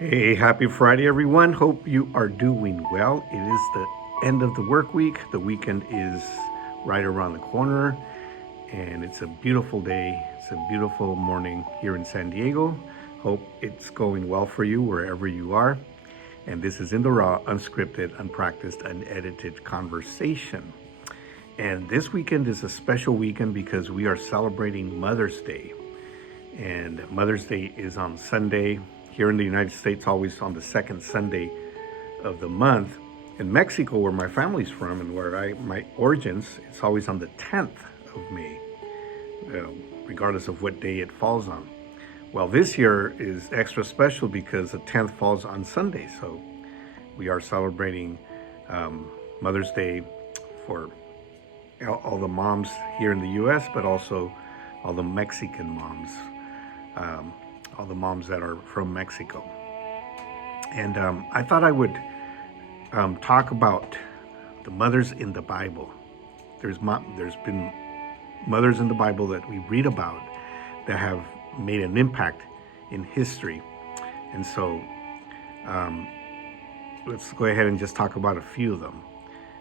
Hey, happy Friday, everyone. Hope you are doing well. It is the end of the work week. The weekend is right around the corner, and it's a beautiful day. It's a beautiful morning here in San Diego. Hope it's going well for you wherever you are. And this is In the Raw, unscripted, unpracticed, unedited conversation. And this weekend is a special weekend because we are celebrating Mother's Day. And Mother's Day is on Sunday. Here in the United States, always on the second Sunday of the month. In Mexico, where my family's from and where my origins, it's always on the 10th of May, uh, regardless of what day it falls on. Well, this year is extra special because the 10th falls on Sunday, so we are celebrating Mother's Day for all the moms here in the U.S., but also all the Mexican moms. All the moms that are from Mexico. And I thought I would talk about the mothers in the Bible. There's been mothers in the Bible that we read about that have made an impact in history. And so let's go ahead and just talk about a few of them.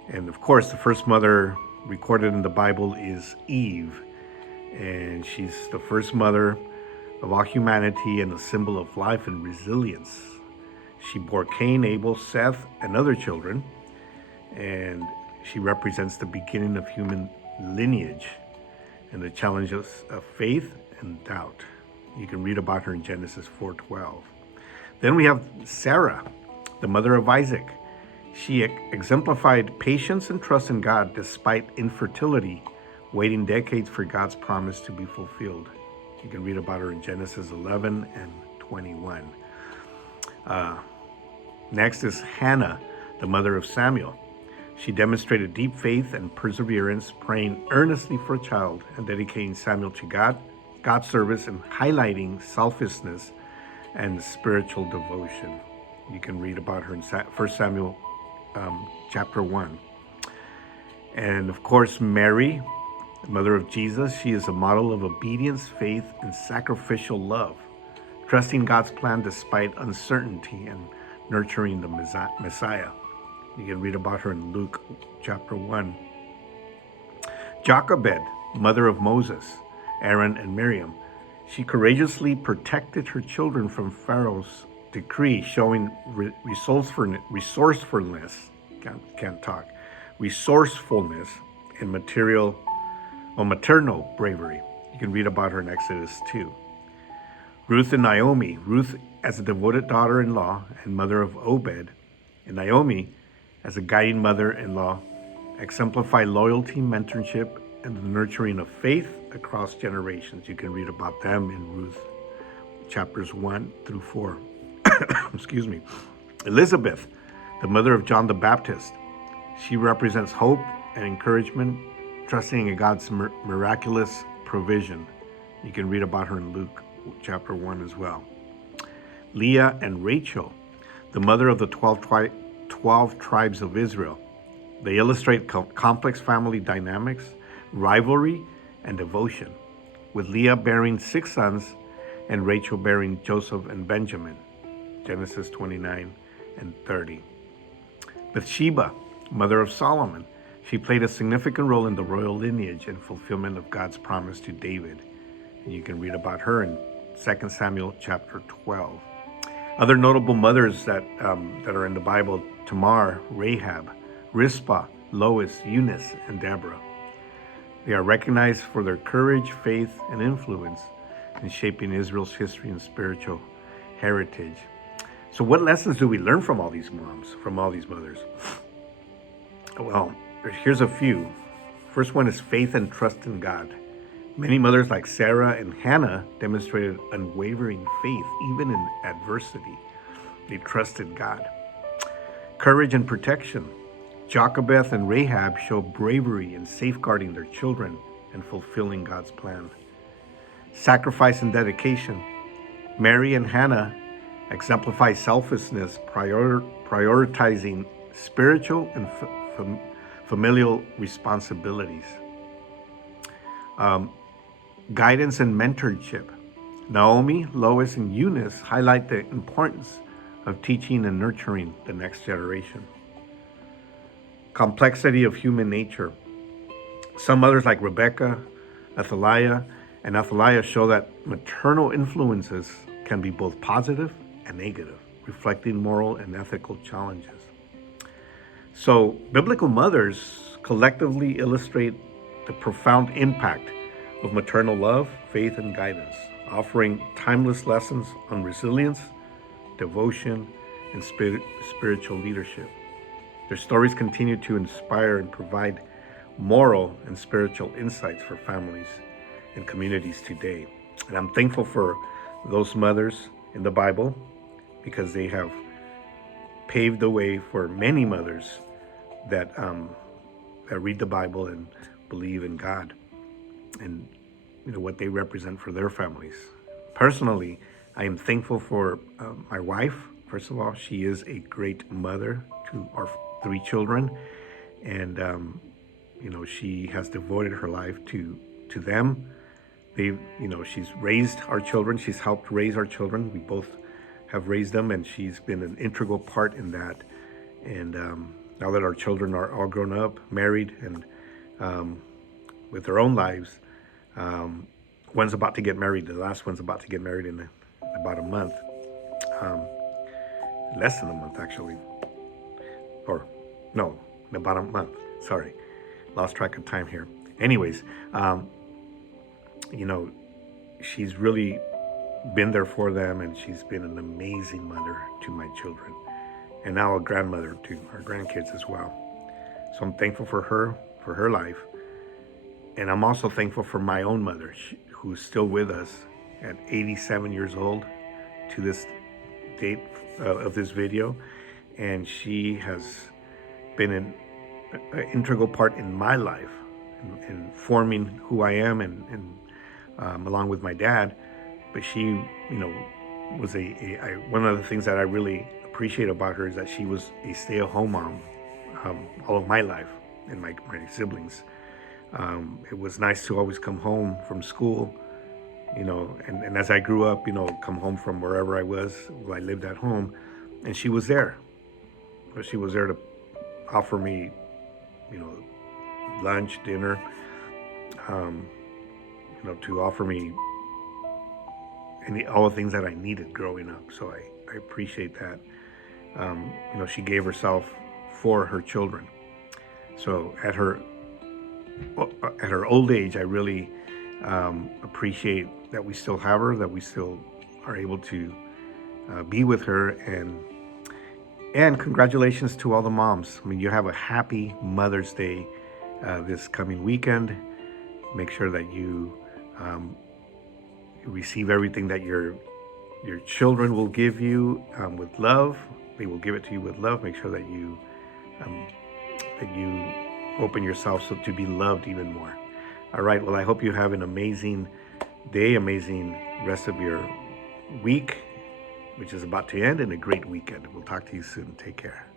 And of course, the first mother recorded in the Bible is Eve. And she's the first mother of all humanity and a symbol of life and resilience. She bore Cain, Abel, Seth, and other children, and she represents the beginning of human lineage and the challenges of faith and doubt. You can read about her in Genesis 4:12. Then we have Sarah, the mother of Isaac. She exemplified patience and trust in God despite infertility, waiting decades for God's promise to be fulfilled. You can read about her in Genesis 11 and 21. Next is Hannah, the mother of Samuel. She demonstrated deep faith and perseverance, praying earnestly for a child and dedicating Samuel to God's service, and highlighting selflessness and spiritual devotion. You can read about her in 1 Samuel chapter 1. And of course, Mary, the mother of Jesus. She is a model of obedience, faith, and sacrificial love, trusting God's plan despite uncertainty and nurturing the Messiah. You can read about her in Luke chapter 1. Jochebed, mother of Moses, Aaron, and Miriam. She courageously protected her children from Pharaoh's decree, showing resourcefulness in maternal bravery. You can read about her in Exodus 2. Ruth and Naomi. Ruth as a devoted daughter-in-law and mother of Obed, and Naomi as a guiding mother-in-law, exemplify loyalty, mentorship, and the nurturing of faith across generations. You can read about them in Ruth chapters 1 through 4. Excuse me. Elizabeth, the mother of John the Baptist. She represents hope and encouragement, trusting in God's miraculous provision. You can read about her in Luke chapter 1 as well. Leah and Rachel, the mother of the 12 tribes of Israel. They illustrate complex family dynamics, rivalry, and devotion, with Leah bearing 6 sons and Rachel bearing Joseph and Benjamin. Genesis 29 and 30. Bathsheba, mother of Solomon. She played a significant role in the royal lineage and fulfillment of God's promise to David. And you can read about her in 2 Samuel chapter 12. Other notable mothers that are in the Bible: Tamar, Rahab, Rizpah, Lois, Eunice, and Deborah. They are recognized for their courage, faith, and influence in shaping Israel's history and spiritual heritage. So what lessons do we learn from all these moms, from all these mothers? Well, here's a few. First one is faith and trust in God. Many mothers like Sarah and Hannah demonstrated unwavering faith even in adversity. They trusted God. Courage and protection. Jochebed and Rahab show bravery in safeguarding their children and fulfilling God's plan. Sacrifice and dedication. Mary and Hannah exemplify selflessness, prioritizing spiritual and familial responsibilities. Guidance and mentorship. Naomi, Lois, and Eunice highlight the importance of teaching and nurturing the next generation. Complexity of human nature. Some mothers like Rebecca, Athaliah, and Athaliah show that maternal influences can be both positive and negative, reflecting moral and ethical challenges. So, biblical mothers collectively illustrate the profound impact of maternal love, faith, and guidance, offering timeless lessons on resilience, devotion, and spiritual leadership. Their stories continue to inspire and provide moral and spiritual insights for families and communities today. And I'm thankful for those mothers in the Bible because they have paved the way for many mothers that read the Bible and believe in God and what they represent for their families. Personally, I am thankful for my wife. First of all, she is a great mother to our 3 children, and she has devoted her life to them. She's raised our children. She's helped raise our children. We both have raised them, and she's been an integral part in that. And now that our children are all grown up, married, and with their own lives, one's about to get married. The last one's about to get married in about a month, less than a month actually, or no, about a month. Sorry, lost track of time here. Anyways, she's really been there for them, and she's been an amazing mother to my children, and now a grandmother to our grandkids as well. So I'm thankful for her life, and I'm also thankful for my own mother, who's still with us at 87 years old to this date of this video, and she has been an integral part in my life in forming who I am, and along with my dad. But she, was one of the things that I really appreciate about her is that she was a stay-at-home mom all of my life, and my siblings. It was nice to always come home from school, and as I grew up, come home from wherever I was, I lived at home, and she was there. She was there to offer me, lunch, dinner, to offer me all the things that I needed growing up. So I appreciate that. She gave herself for her children. So at her old age, I really appreciate that we still have her, that we still are able to be with her, and congratulations to all the moms. I mean, you have a happy Mother's Day this coming weekend. Make sure that you receive everything that your children will give you with love. They will give it to you with love. Make sure that you open yourself so to be loved even more. All right. Well, I hope you have an amazing day, amazing rest of your week, which is about to end, and a great weekend. We'll talk to you soon. Take care.